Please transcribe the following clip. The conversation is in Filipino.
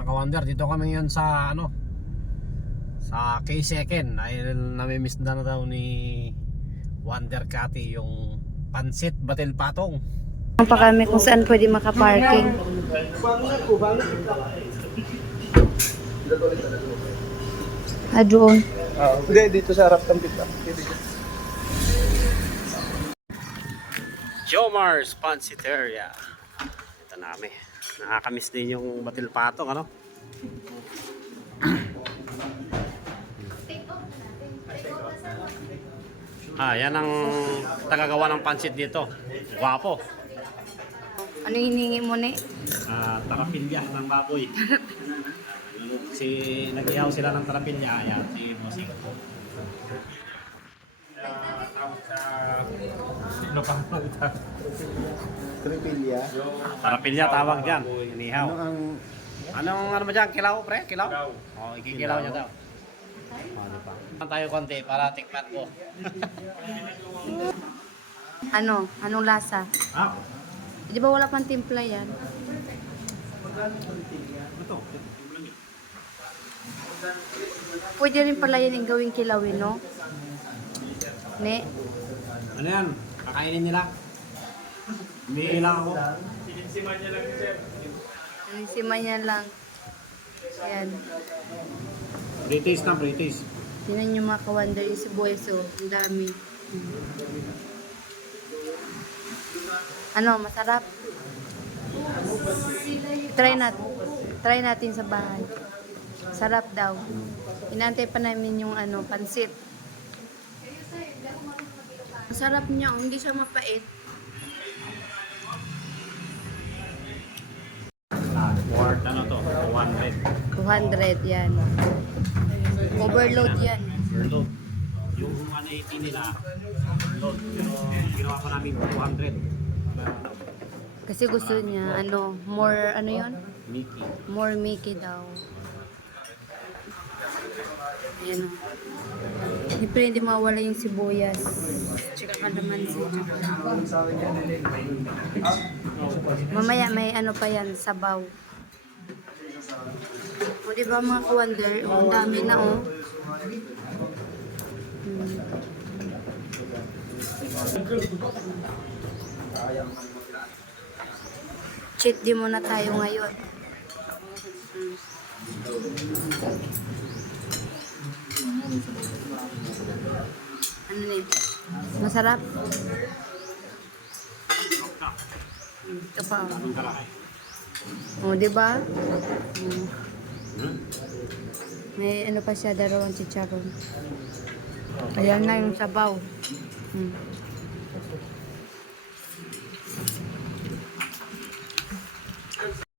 Mga ka-wonder, dito kami ngayon sa ano, sa K2 dahil namimiss na daw ni Wonder Cathy yung pansit batil patong. Pa kami kung saan pwede makaparking. Doon. Hindi, dito sa harap ng pita. Jomar's Pansiteria. Ito namin. Nakakamiss din yung batil patong, ano? Yan ang tagagawa ng pansit dito. Guwapo. Ano hiningi mo ni? Tarapilya ng baboy. Si nag-ihaw sila ng tarapilya. Ayan, si Mosing. Tripilya. Tarapilya tawag dyan. Inihaw. Ano ba dyan? Kilaw, pre? Kilaw? Ikikilaw niya daw. Diba? Tayo konti para tikman ko. Anong lasa? Di ba wala pang timpla yan? Pwede rin pala yan yung gawing kilawin, no? Ne? Ano yan? Kakainin nila? Hindi lang ako. Sima niya lang. Ayan. British na, British. Tingnan nyo mga ka-wonder yung sibuyas, oh. Ang dami. Ano, masarap? Try natin sa bahay. Sarap daw. Inantay pa namin yung pansit. Masarap niya, hindi siya mapait. Worth ano to? 200. 200 yan. Overload yan. Overload. Yung 180 nila, overload. Pero ginawa pa namin 200. Kasi gusto niya, more, yun? Mickey. More Mickey daw. Ayan o. Siyempre hindi mawala yung sibuyas. Tsaka kalamansi. Mamaya may pa yan, sabaw. O diba mga ka-wonder? Ang dami na Cheat di muna tayo ngayon. Ano ni? Masarap? Ito pa. O, diba? May pa siya, dalawang chicharon. Ayan na yung sabaw.